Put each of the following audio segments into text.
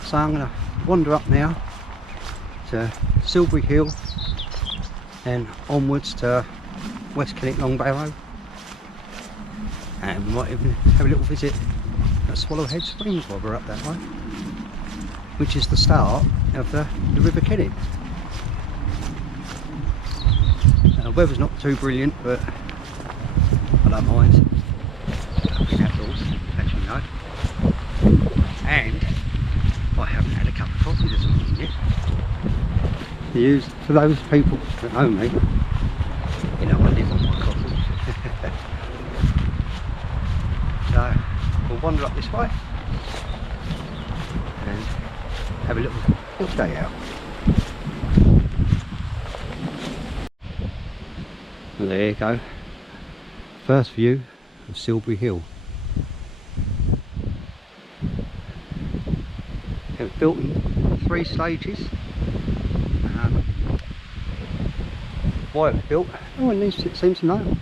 So I'm going to wander up now to Silbury Hill and onwards to West Kennet Long Barrow, and we might even have a little visit at Swallowhead Springs while we're up that way, which is the start of the River Kennet. The weather's not too brilliant, but I don't mind. Being outdoors, as you know. And I haven't had a cup of coffee this morning yet. For those people that know me, you know I live on my coffee. So we'll wander up this way and have a little day out. Well, there you go. First view of Silbury Hill. It was built in 3 stages. Why it was built, no one seems to know.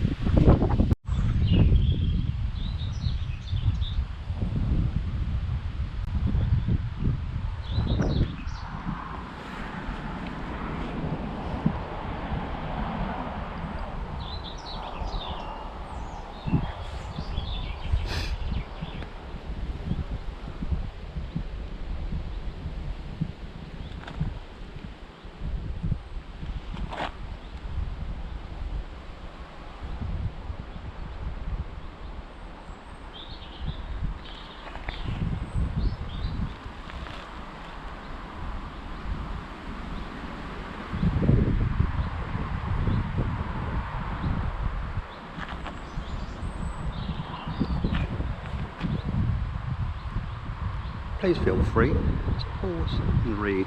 Please feel free to pause and read.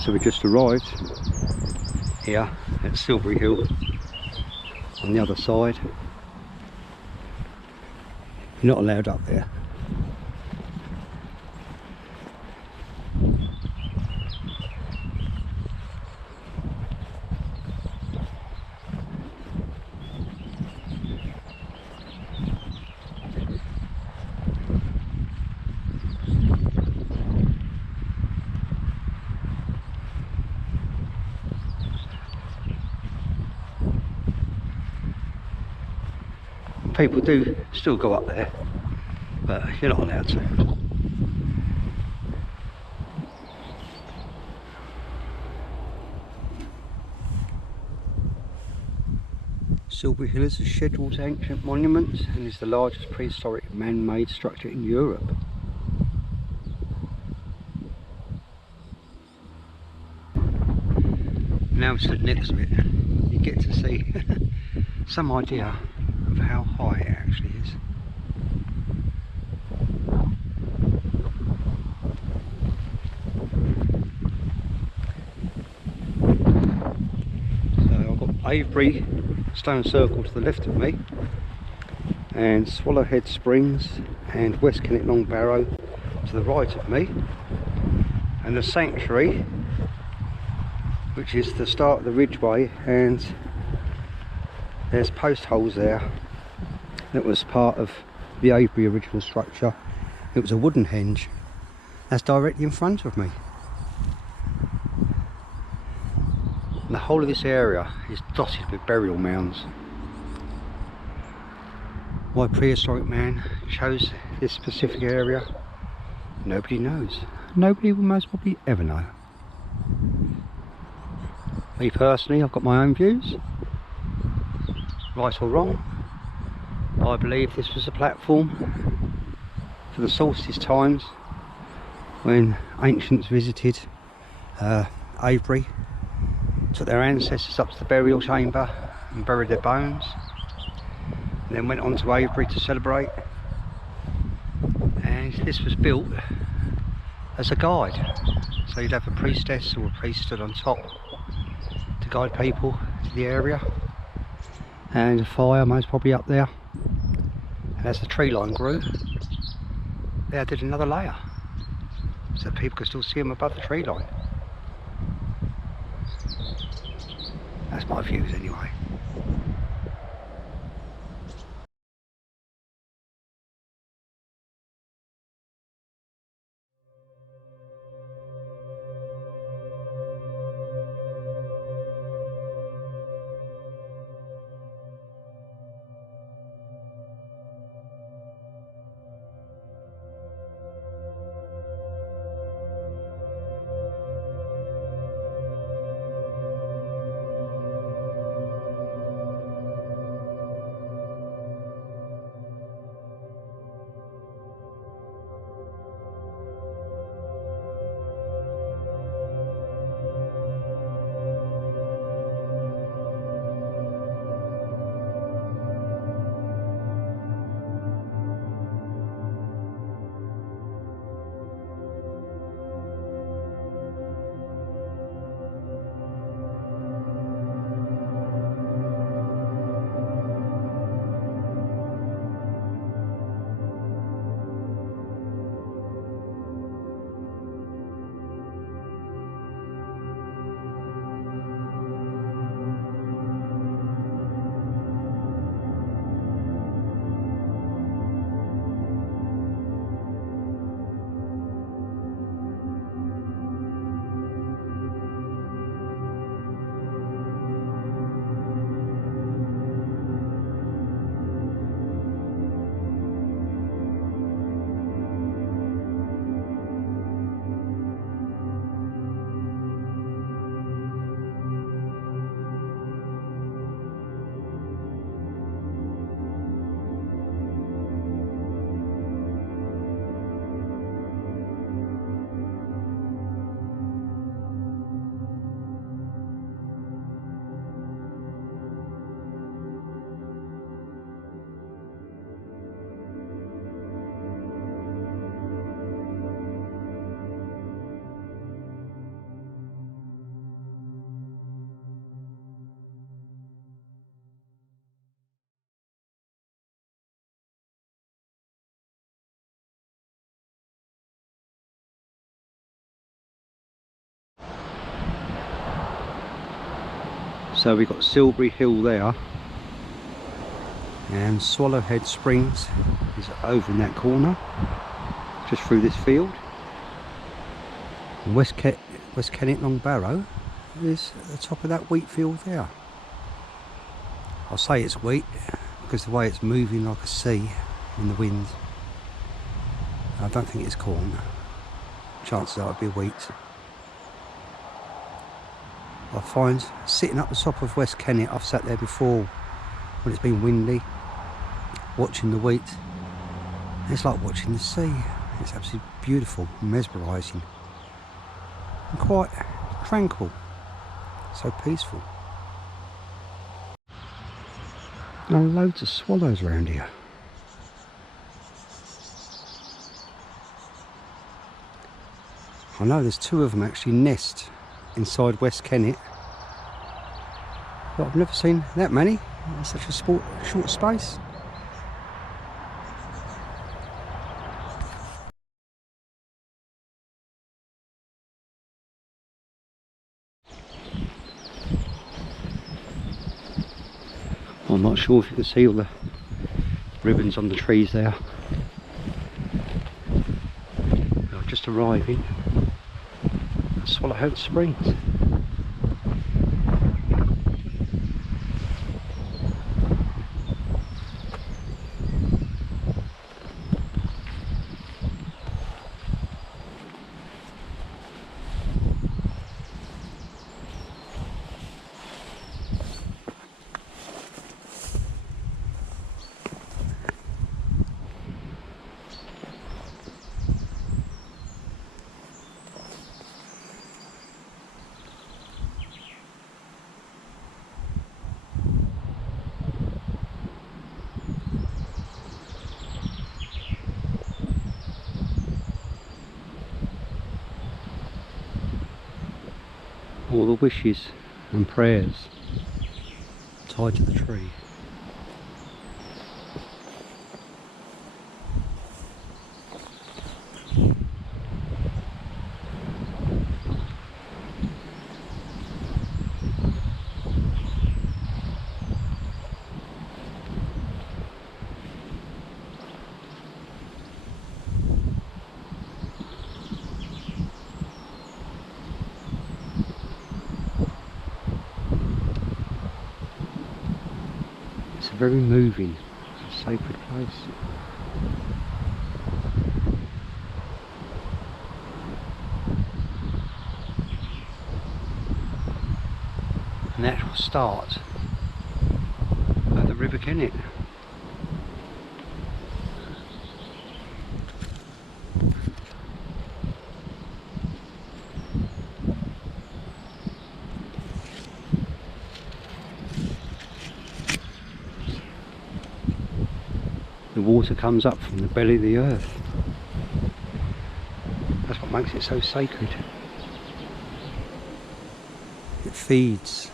So we just arrived here at Silbury Hill. On the other side, you're not allowed up there. People do still go up there, but you're not allowed to. Silbury Hill is a scheduled ancient monument and is the largest prehistoric man-made structure in Europe. Now I'm stood next to it, you get to see some idea of how high it actually is. So I've got Avebury Stone Circle to the left of me, and Swallowhead Springs and West Kennet Long Barrow to the right of me, and the sanctuary, which is the start of the ridgeway, and there's post holes there. That was part of the Avebury original structure. It was a wooden henge. That's directly in front of me. And the whole of this area is dotted with burial mounds. Why prehistoric man chose this specific area, nobody knows. Nobody will most probably ever know. Me personally, I've got my own views. Right or wrong, I believe this was a platform for the solstice times when ancients visited Avebury, took their ancestors up to the burial chamber and buried their bones, and then went on to Avebury to celebrate. And this was built as a guide, so you'd have a priestess or a priest stood on top to guide people to the area, and a fire most probably up there, and as the tree line grew they added another layer so people could still see them above the tree line. That's my views anyway. So we've got Silbury Hill there, and Swallowhead Springs is over in that corner, just through this field. And West Kennet Long Barrow is at the top of that wheat field there. I'll say it's wheat because the way it's moving like a sea in the wind. I don't think it's corn. Chances are it'll be wheat. I find sitting up the top of West Kennet, I've sat there before when it's been windy, watching the wheat. It's like watching the sea. It's absolutely beautiful, mesmerising, and quite tranquil, so peaceful. And loads of swallows around here. I know there's two of them actually nest inside West Kennet, but I've never seen that many in such a short space. I'm not sure if you can see all the ribbons on the trees there. We're just arriving at Swallowhead Springs. All the wishes and prayers tied to the tree. very moving. It's a sacred place. And the actual start of the River Kennet. The water comes up from the belly of the earth. That's what makes it so sacred. It feeds.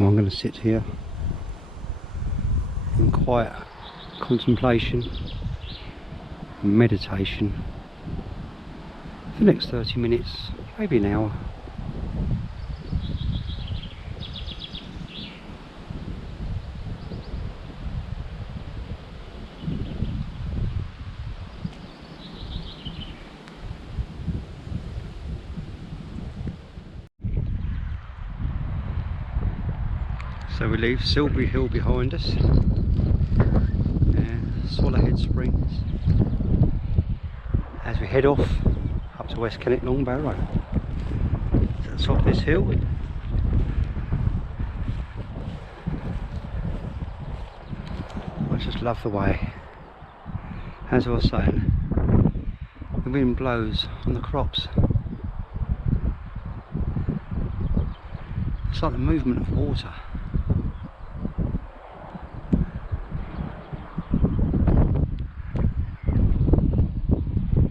I'm going to sit here in quiet contemplation and meditation for the next 30 minutes, maybe an hour. So we leave Silbury Hill behind us and Swallowhead Springs as we head off up to West Kennet Long Barrow. To the top of this hill. I just love the way. As I was saying, the wind blows on the crops. It's like the movement of water.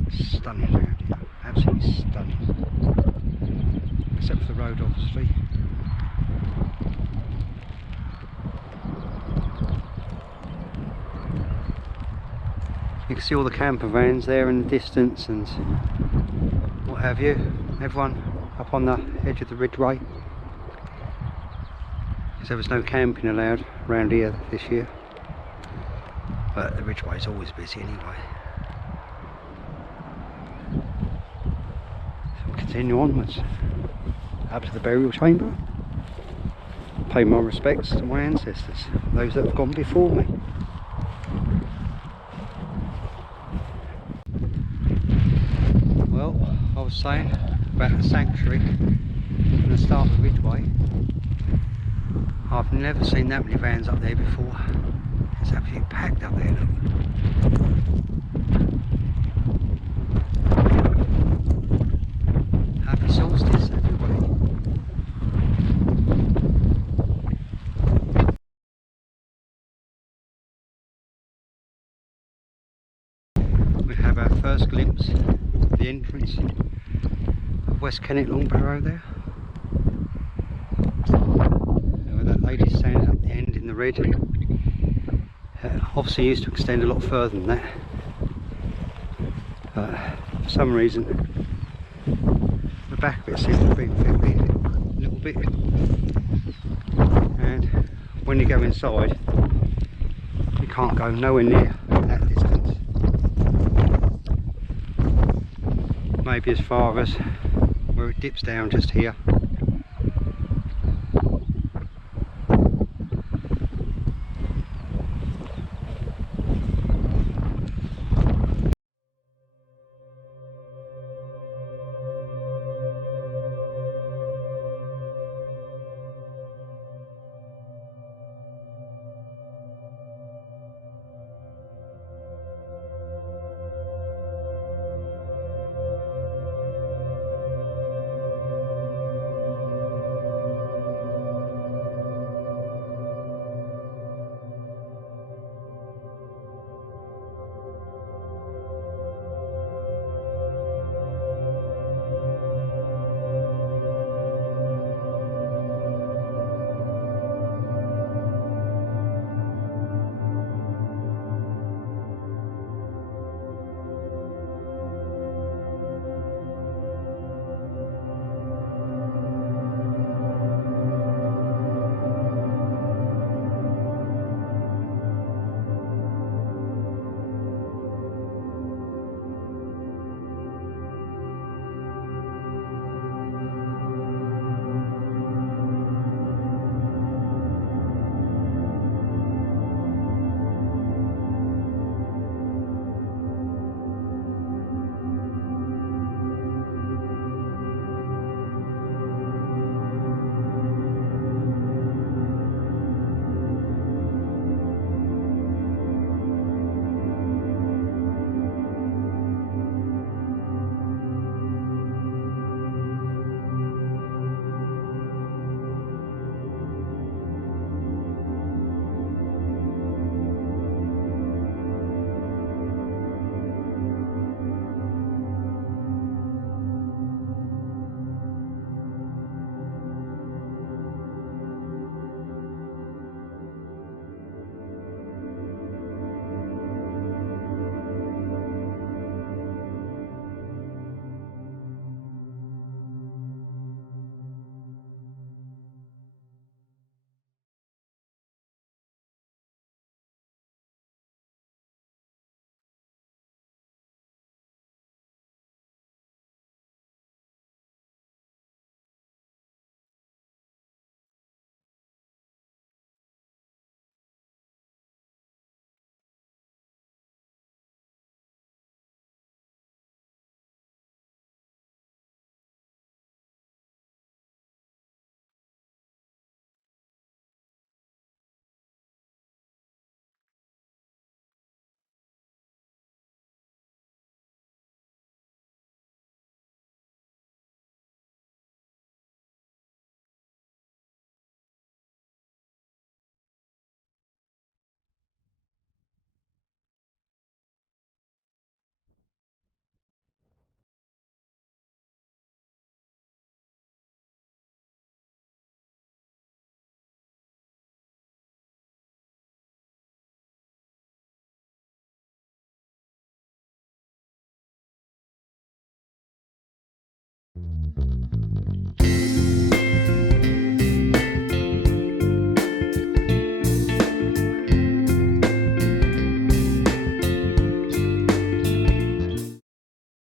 Stunning around here, absolutely stunning. Except for the road, obviously. You can see all the camper vans there in the distance and what have you. Everyone up on the edge of the ridgeway. Because there was no camping allowed around here this year. But the ridgeway is always busy anyway. Continue onwards up to the burial chamber, pay my respects to my ancestors, those that have gone before me. Well, I was saying about the sanctuary and the start of the ridgeway. I've never seen that many vans up there before. It's absolutely packed up there, look. Happy solstice, everybody. We have our first glimpse of the entrance of West Kennet Long Barrow there. Where that lady standing up the end in the red. Obviously used to extend a lot further than that. But for some reason the back of it seems to be a little bit, and when you go inside you can't go nowhere near that distance, maybe as far as where it dips down just here.